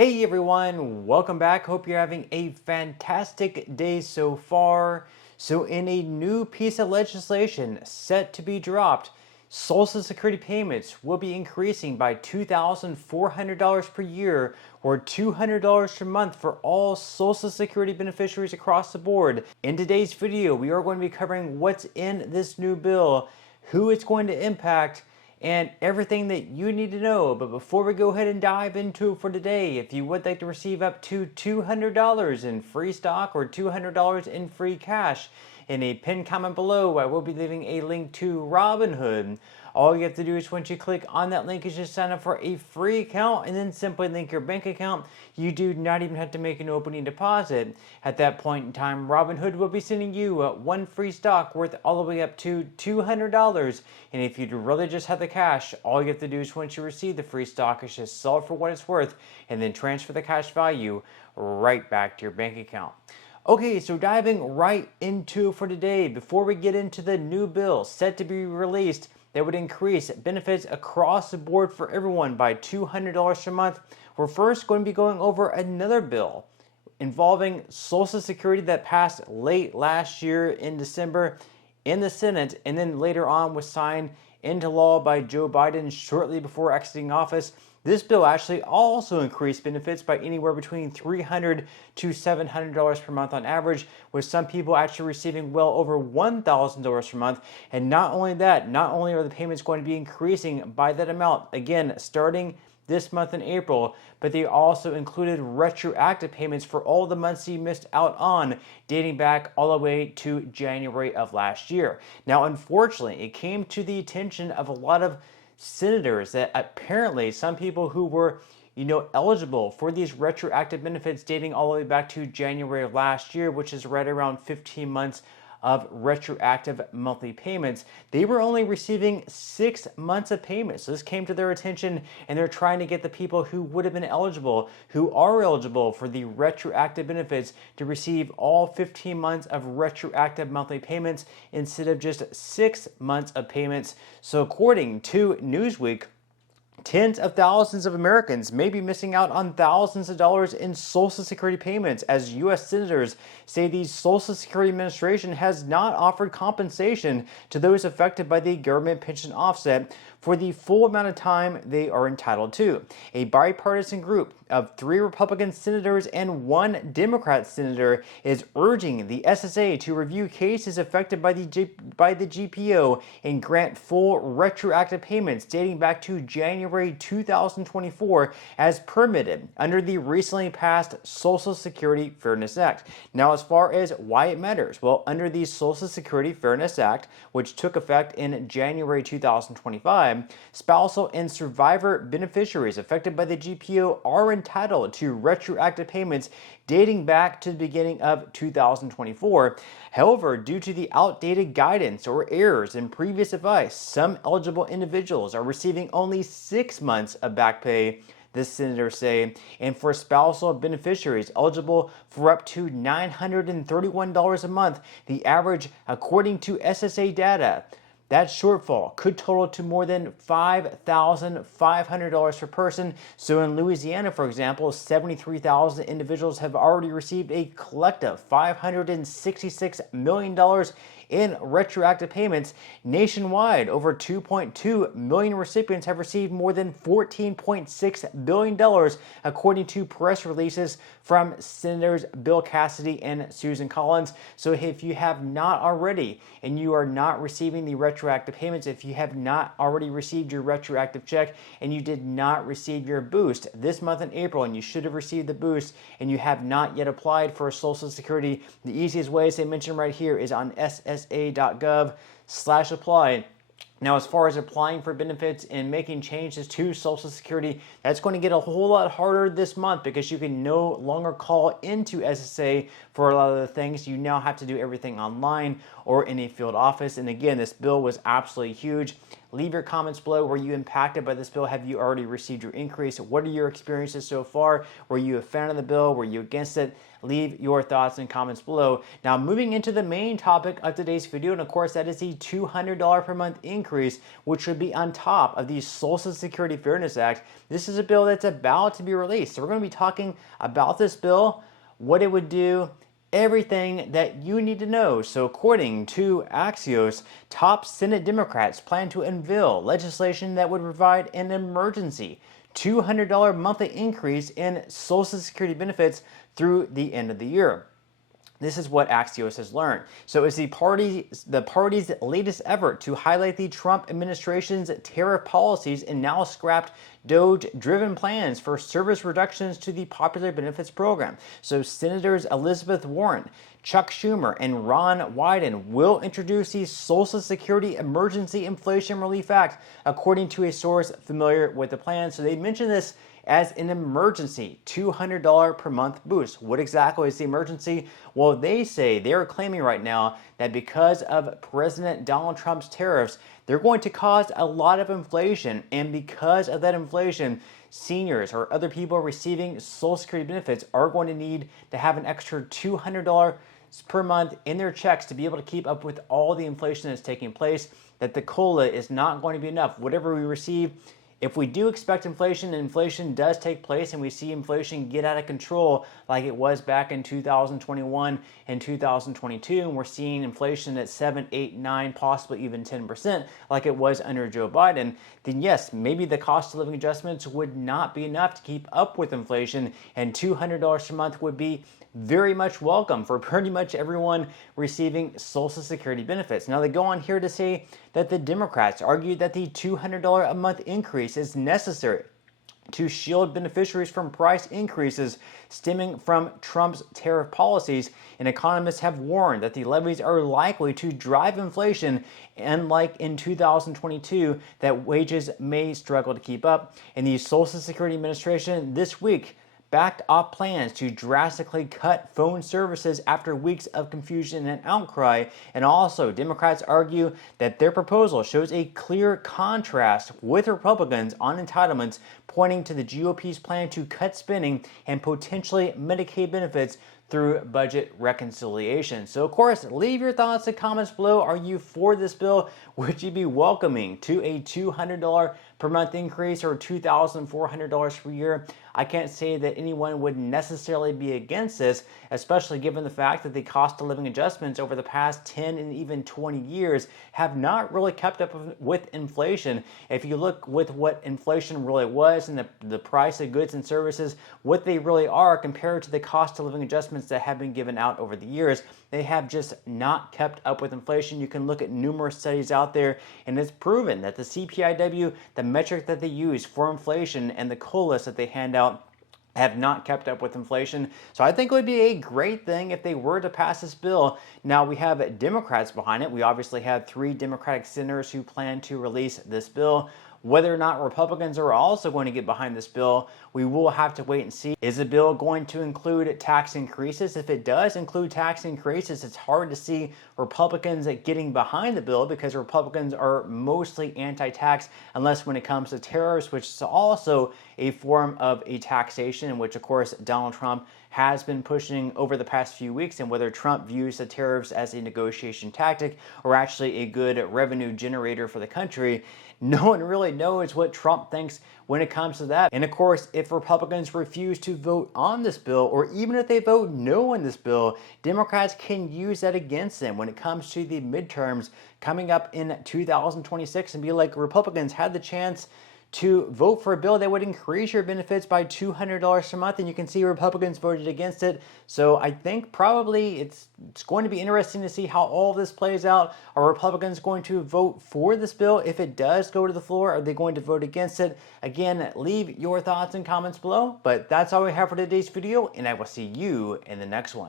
Hey everyone, welcome back. Hope you're having a fantastic day so far. So in a new piece of legislation set to be dropped, Social Security payments will be increasing by $2,400 per year or $200 per month for all Social Security beneficiaries across the board. In today's video, we are going to be covering what's in this new bill, who it's going to impact, and everything that you need to know. But before we go ahead and dive into it for today, if you would like to receive up to $200 in free stock or $200 in free cash, in a pinned comment below, I will be leaving a link to Robinhood. All you have to do is once you click on that link is just sign up for a free account and then simply link your bank account. You do not even have to make an opening deposit. At that point in time, Robinhood will be sending you one free stock worth all the way up to $200. And if you really just have the cash, all you have to do is once you receive the free stock is just sell it for what it's worth and then transfer the cash value right back to your bank account. Okay, so diving right into for today, before we get into the new bill set to be released that would increase benefits across the board for everyone by $200 per month, we're first going to be going over another bill involving Social Security that passed late last year in December in the Senate and then later on was signed into law by Joe Biden shortly before exiting office. This bill actually also increased benefits by anywhere between $300 to $700 per month on average, with some people actually receiving well over $1,000 per month. And not only that, not only are the payments going to be increasing by that amount, again, starting this month in April, but they also included retroactive payments for all the months you missed out on, dating back all the way to January of last year. Now, unfortunately, it came to the attention of a lot of senators that apparently some people who were eligible for these retroactive benefits dating all the way back to January of last year, which is right around 15 months of retroactive monthly payments, they were only receiving 6 months of payments. So this came to their attention and they're trying to get the people who would have been eligible, who are eligible for the retroactive benefits, to receive all 15 months of retroactive monthly payments instead of just 6 months of payments. So according to Newsweek, tens of thousands of Americans may be missing out on thousands of dollars in Social Security payments, as U.S. senators say the Social Security Administration has not offered compensation to those affected by the government pension offset for the full amount of time they are entitled to. A bipartisan group of 3 Republican senators and 1 Democrat senator is urging the SSA to review cases affected by the GPO and grant full retroactive payments dating back to January 2024 as permitted under the recently passed Social Security Fairness Act. Now, as far as why it matters, well, under the Social Security Fairness Act, which took effect in January 2025, spousal and survivor beneficiaries affected by the GPO are entitled to retroactive payments dating back to the beginning of 2024. However, due to the outdated guidance or errors in previous advice, some eligible individuals are receiving only 6 months of back pay, the senators say, and for spousal beneficiaries eligible for up to $931 a month, the average, according to SSA data, that shortfall could total to more than $5,500 per person. So in Louisiana, for example, 73,000 individuals have already received a collective $566 million in retroactive payments. Nationwide, over 2.2 million recipients have received more than $14.6 billion, according to press releases from Senators Bill Cassidy and Susan Collins. So if you have not already, and you are not receiving the retroactive payments, if you have not already received your retroactive check and you did not receive your boost this month in April, and you should have received the boost and you have not yet applied for Social Security, the easiest way, as they mentioned right here, is on SSA.gov/apply. Now, as far as applying for benefits and making changes to Social Security, that's going to get a whole lot harder this month because you can no longer call into SSA for a lot of the things. You now have to do everything online or in a field office. And again, this bill was absolutely huge. Leave your comments below. Were you impacted by this bill? Have you already received your increase? What are your experiences so far? Were you a fan of the bill? Were you against it? Leave your thoughts and comments below. Now, moving into the main topic of today's video, and of course, that is the $200 per month increase, which would be on top of the Social Security Fairness Act. This is a bill that's about to be released. So we're going to be talking about this bill, what it would do, everything that you need to know. So according to Axios, top Senate Democrats plan to unveil legislation that would provide an emergency $200 monthly increase in Social Security benefits through the end of the year. This is what Axios has learned. So it's the party's latest effort to highlight the Trump administration's tariff policies and now scrapped DOGE-driven plans for service reductions to the popular benefits program. So Senators Elizabeth Warren, Chuck Schumer, and Ron Wyden will introduce the Social Security Emergency Inflation Relief Act, according to a source familiar with the plan. So they mentioned this as an emergency $200 per month boost. What exactly is the emergency? Well, they say they're claiming right now that because of President Donald Trump's tariffs, they're going to cause a lot of inflation. And because of that inflation, seniors or other people receiving Social Security benefits are going to need to have an extra $200 per month in their checks to be able to keep up with all the inflation that's taking place, that the COLA is not going to be enough. Whatever we receive, if we do expect inflation, and inflation does take place, and we see inflation get out of control like it was back in 2021 and 2022, and we're seeing inflation at 7, 8, 9, possibly even 10% like it was under Joe Biden, then yes, maybe the cost of living adjustments would not be enough to keep up with inflation, and $200 per month would be very much welcome for pretty much everyone receiving Social Security benefits. Now, they go on here to say that the Democrats argued that the $200 a month increase is necessary to shield beneficiaries from price increases stemming from Trump's tariff policies, and economists have warned that the levies are likely to drive inflation, and like in 2022, that wages may struggle to keep up. And the Social Security Administration this week backed off plans to drastically cut phone services after weeks of confusion and outcry. And also, Democrats argue that their proposal shows a clear contrast with Republicans on entitlements, pointing to the GOP's plan to cut spending and potentially Medicaid benefits through budget reconciliation. So of course, leave your thoughts and comments below. Are you for this bill? Would you be welcoming to a $200 per month increase or $2,400 per year? I can't say that anyone would necessarily be against this, especially given the fact that the cost of living adjustments over the past 10 and even 20 years have not really kept up with inflation. If you look with what inflation really was and the price of goods and services, what they really are compared to the cost of living adjustments that have been given out over the years, they have just not kept up with inflation. You can look at numerous studies out there, and it's proven that the CPIW, the metric that they use for inflation, and the COLAs that they hand out have not kept up with inflation. So I think it would be a great thing if they were to pass this bill. Now, we have Democrats behind it. We obviously have 3 Democratic senators who plan to release this bill. Whether or not Republicans are also going to get behind this bill, we will have to wait and see. Is the bill going to include tax increases? If it does include tax increases, it's hard to see Republicans getting behind the bill because Republicans are mostly anti-tax, unless when it comes to tariffs, which is also a form of a taxation, which of course Donald Trump has been pushing over the past few weeks, and whether Trump views the tariffs as a negotiation tactic or actually a good revenue generator for the country, no one really knows what Trump thinks when it comes to that. And of course, if Republicans refuse to vote on this bill, or even if they vote no on this bill, Democrats can use that against them when it comes to the midterms coming up in 2026 and be like, Republicans had the chance to vote for a bill that would increase your benefits by $200 a month, and you can see Republicans voted against it. So I think probably it's going to be interesting to see how all of this plays out. Are Republicans going to vote for this bill if it does go to the floor? Are they going to vote against it? Again, leave your thoughts and comments below. But that's all we have for today's video, and I will see you in the next one.